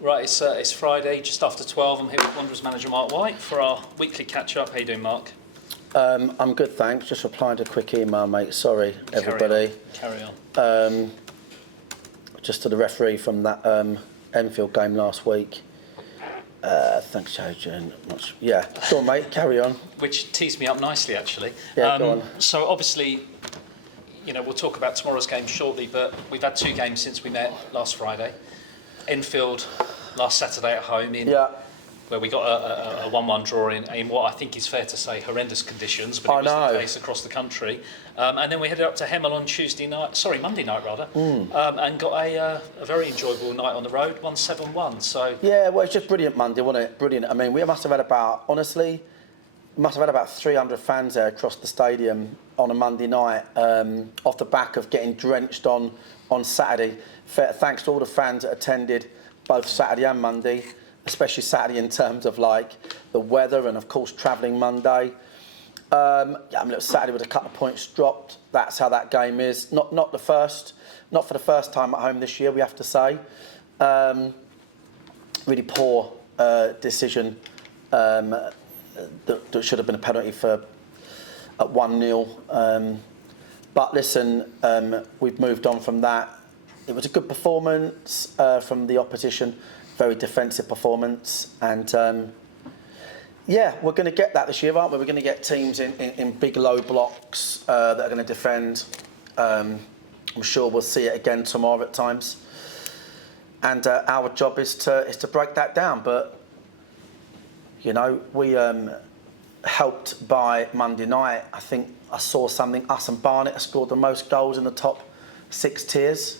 Right, it's Friday, just after 12. I'm here with Wanderers manager Marc White for our weekly catch-up. How you doing, Marc? I'm good, thanks. Just replied to a quick email, mate. Sorry, everybody. Carry on. Just to the referee from that Enfield game last week. Thanks, Jojen. Yeah, go on, mate. Carry on. Which tees me up nicely, actually. Yeah, go on. So obviously, we'll talk about tomorrow's game shortly, but we've had two games since we met last Friday. Enfield last Saturday at home where we got a 1-1 draw in what I think is fair to say horrendous conditions, but it was the case across the country. And then we headed up to Hemel on Monday night rather, and got a very enjoyable night on the road, 1-7-1. So yeah, well, it's just brilliant Monday, wasn't it? Brilliant. I mean, we must have had about 300 fans there across the stadium on a Monday night, off the back of getting drenched on Saturday. Thanks to all the fans that attended both Saturday and Monday, especially Saturday in terms of like the weather and of course travelling Monday. Saturday with a couple of points dropped. That's how that game is. Not for the first time at home this year, we have to say. Really poor decision. That should have been a penalty at 1-0. But listen, we've moved on from that. It was a good performance from the opposition, very defensive performance, and we're going to get that this year, aren't we? We're going to get teams in big low blocks that are going to defend. I'm sure we'll see it again tomorrow at times, and our job is to break that down. But we helped by Monday night. I think I saw something. Us and Barnet have scored the most goals in the top 6 tiers.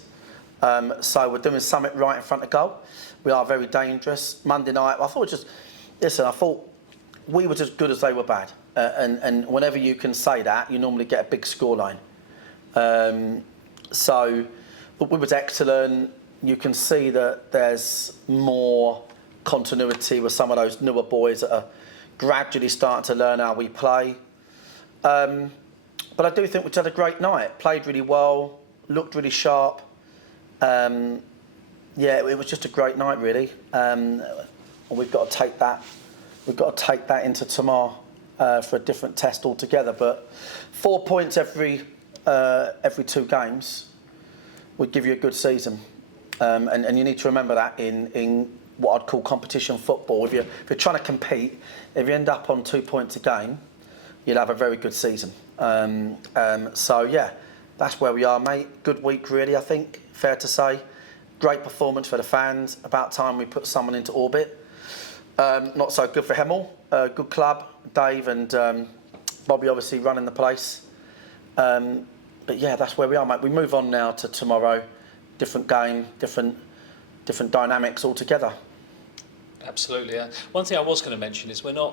So we're doing something right in front of goal. We are very dangerous. Monday night, I thought we were as good as they were bad. And whenever you can say that, you normally get a big scoreline. So we was excellent. You can see that there's more continuity with some of those newer boys that are gradually starting to learn how we play. But I do think we had a great night. Played really well, looked really sharp. It was just a great night, really. And we've got to take that. We've got to take that into tomorrow for a different test altogether. But 4 points every 2 games would give you a good season. And you need to remember that in what I'd call competition football. If you're trying to compete, if you end up on 2 points a game, you'll have a very good season. That's where we are, mate. Good week, really, I think. Fair to say. Great performance for the fans. About time we put someone into orbit. Not so good for Hemel. Good club. Dave and Bobby obviously running the place. But yeah, that's where we are, mate. We move on now to tomorrow. Different game, different dynamics altogether. Absolutely. One thing I was going to mention is we're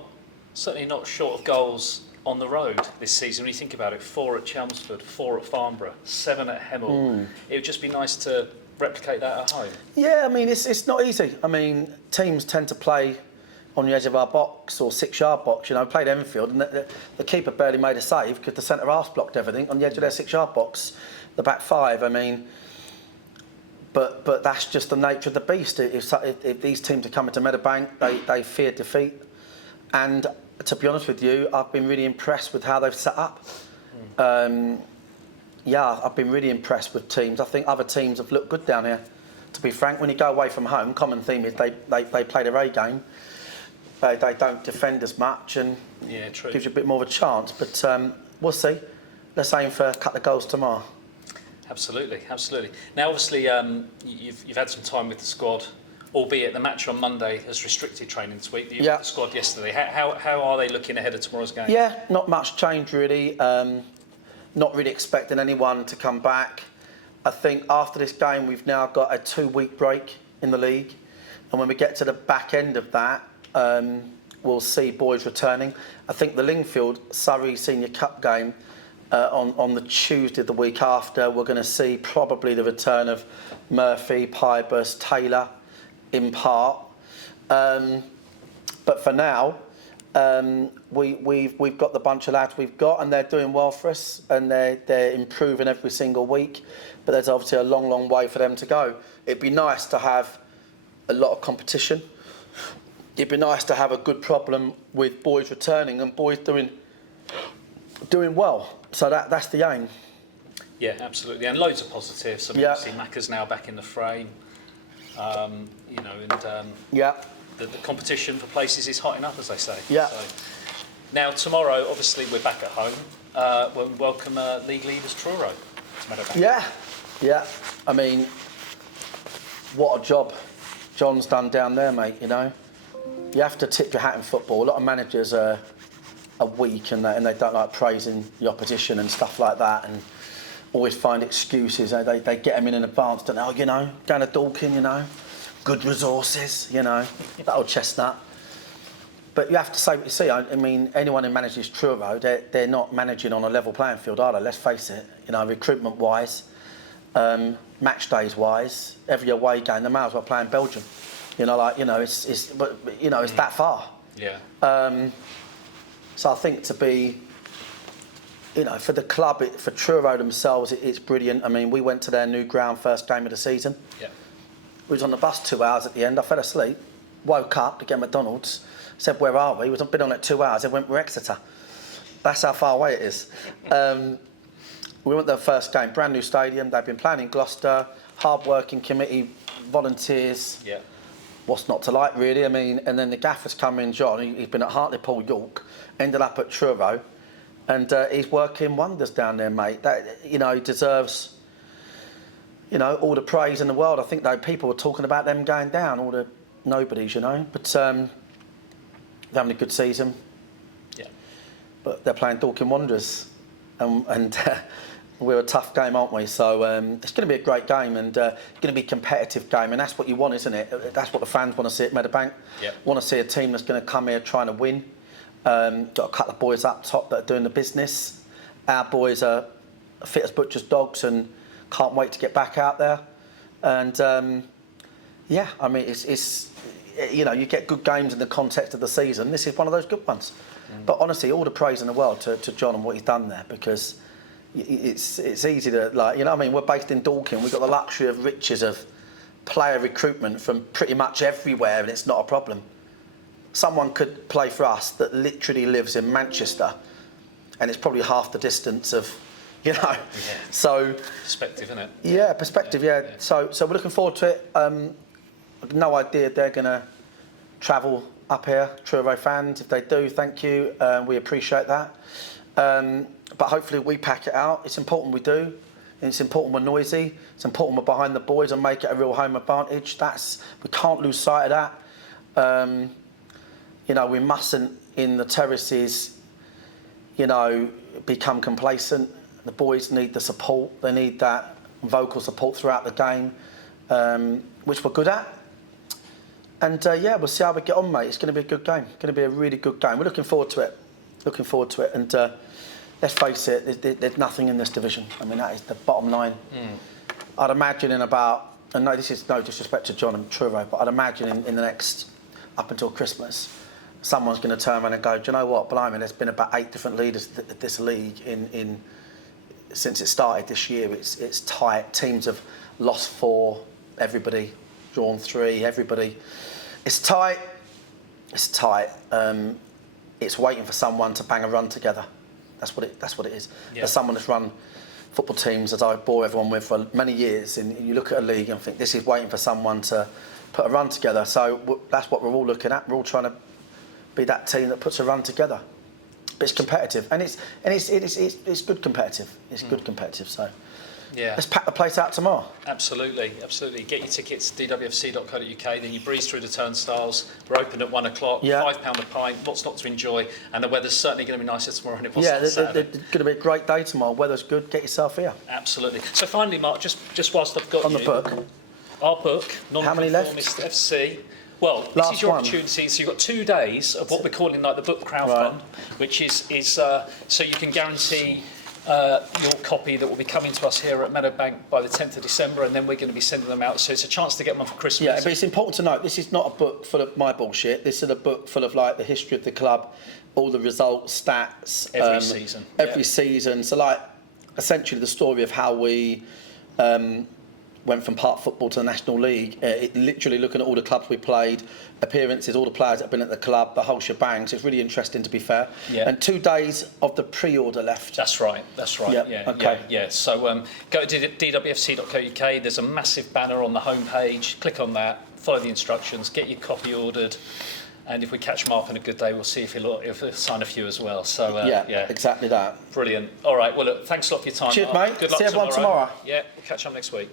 certainly not short of goals on the road this season. When you think about it, 4 at Chelmsford, 4 at Farnborough, 7 at Hemel. It would just be nice to replicate that at home. Yeah, I mean, it's not easy. I mean, teams tend to play on the edge of our box or 6-yard box. Played Enfield and the keeper barely made a save because the centre half blocked everything on the edge of their 6-yard box. The back 5, I mean, but that's just the nature of the beast. If these teams are coming to Meadowbank, they fear defeat. And to be honest with you, I've been really impressed with how they've set up. I've been really impressed with teams. I think other teams have looked good down here. To be frank, when you go away from home, common theme is they play their A game. They don't defend as much and true. Gives you a bit more of a chance. But we'll see. Let's aim for a couple of goals tomorrow. Absolutely. Now, obviously, you've had some time with the squad, albeit the match on Monday has restricted training this week. The squad yesterday. How are they looking ahead of tomorrow's game? Yeah, not much change really. Not really expecting anyone to come back. I think after this game we've now got a 2-week break in the league, and when we get to the back end of that, we'll see boys returning. I think the Lingfield Surrey Senior Cup game on the Tuesday of the week after, we're going to see probably the return of Murphy, Pybus, Taylor in part. But for now, we've got the bunch of lads we've got, and they're doing well for us, and they're improving every single week. But there's obviously a long way for them to go. It'd be nice to have a lot of competition. It'd be nice to have a good problem with boys returning and boys doing well. So that's the aim. Yeah, absolutely, and loads of positives. I mean, obviously Macca's now back in the frame. You know, and the competition for places is hotting up, as they say. Yeah. So, now tomorrow, obviously, we're back at home. We'll welcome league leaders Truro to Meadowbank. Yeah. I mean, what a job John's done down there, mate. You know, you have to tip your hat in football. A lot of managers are weak and they don't like praising the opposition and stuff like that, and always find excuses. They get them in advance, don't they? Oh, you know, down to Dorking, you know, good resources, you know, that old chestnut. But you have to say what you see. I mean, anyone who manages Truro, they're not managing on a level playing field, are they? Let's face it. You know, recruitment-wise, match days-wise, every away game, they might as well play in Belgium. You know, like, you know, it's that far. Yeah. So I think to be, you know, for the club, for Truro themselves, it's brilliant. I mean, we went to their new ground first game of the season. Yeah. We was on the bus 2 hours at the end. I fell asleep, woke up to get McDonald's, said, where are we? We've been on it 2 hours. They went, we're Exeter. That's how far away it is. We went to the first game, brand new stadium. They've been playing in Gloucester, hard-working committee, volunteers. Yeah. What's not to like, really? I mean, and then the gaffer's come in, John. He's been at Hartlepool, York, ended up at Truro, and he's working wonders down there, mate. That, you know, he deserves, you know, all the praise in the world. I think though people were talking about them going down, all the nobodies, you know. But they're having a good season. Yeah. But they're playing Dorking Wanderers, and we're a tough game, aren't we? So it's going to be a great game, and it's going to be a competitive game, and that's what you want, isn't it? That's what the fans want to see at Meadowbank. Yeah. Want to see a team that's going to come here trying to win. Got a couple of boys up top that are doing the business. Our boys are fit as butcher's dogs and can't wait to get back out there. And yeah, I mean, it's you know, you get good games in the context of the season. This is one of those good ones. But honestly, all the praise in the world to John and what he's done there, because it's easy to, like, you know what I mean, we're based in Dorking, we've got the luxury of riches of player recruitment from pretty much everywhere, and it's not a problem. Someone could play for us that literally lives in Manchester, and it's probably half the distance of, you know. Yeah. So Perspective, isn't it? Yeah, perspective. Yeah. So we're looking forward to it. I've no idea they're going to travel up here, Truro fans. If they do, thank you. We appreciate that. But hopefully we pack it out. It's important we do. And it's important we're noisy. It's important we're behind the boys and make it a real home advantage. We can't lose sight of that. You know, we mustn't, in the terraces, you know, become complacent. The boys need the support. They need that vocal support throughout the game, which we're good at. And yeah, we'll see how we get on, mate. It's going to be a good game. It's going to be a really good game. We're looking forward to it. Looking forward to it. And let's face it, there's nothing in this division. I mean, that is the bottom line. I'd imagine in about, and no, this is no disrespect to John and Truro, but I'd imagine in the next, up until Christmas, someone's going to turn around and go, do you know what, blimey, there's been about 8 different leaders at this league since it started this year. It's tight. Teams have lost 4, everybody drawn 3, everybody. It's tight. It's tight. It's waiting for someone to bang a run together. That's what it is. Yeah. There's someone that's run football teams that I bore everyone with for many years, and you look at a league and think this is waiting for someone to put a run together. So that's what we're all looking at. We're all trying to be that team that puts a run together. But it's competitive, and it's good competitive. It's good competitive. So yeah, let's pack the place out tomorrow. Absolutely. Get your tickets, dwfc.co.uk. Then you breeze through the turnstiles. We're open at 1 o'clock. Yeah. £5 a pint. What's not to enjoy? And the weather's certainly going to be nicer tomorrow than it was Yeah, on it's Saturday. going to be a great day tomorrow. Weather's good. Get yourself here. Absolutely. So finally, Marc, just whilst I've got On you, the book. Our book, How many left? Nonconformist FC. Well, this Last is your one. opportunity. So you've got 2 days of what we're calling like the book crowdfund, Right. which is so you can guarantee your copy that will be coming to us here at Meadowbank by the 10th of December, and then we're going to be sending them out. So it's a chance to get them for Christmas. Yeah, but it's important to note this is not a book full of my bullshit. This is a book full of like the history of the club, all the results, stats, Every season. Every season. So like essentially the story of how we went from park football to the National League. Literally looking at all the clubs we played, appearances, all the players that have been at the club, the whole shebang. So it's really interesting, to be fair. Yeah. And 2 days of the pre-order left. That's right. Yep. Yeah. Okay. Yeah. So go to dwfc.co.uk. There's a massive banner on the homepage. Click on that. Follow the instructions. Get your copy ordered. And if we catch Marc on a good day, we'll see if he'll sign a few as well. So yeah, exactly that. Brilliant. All right. Well, look, thanks a lot for your time. Cheers, mate. Good luck See everyone tomorrow. Yeah, we'll catch up next week.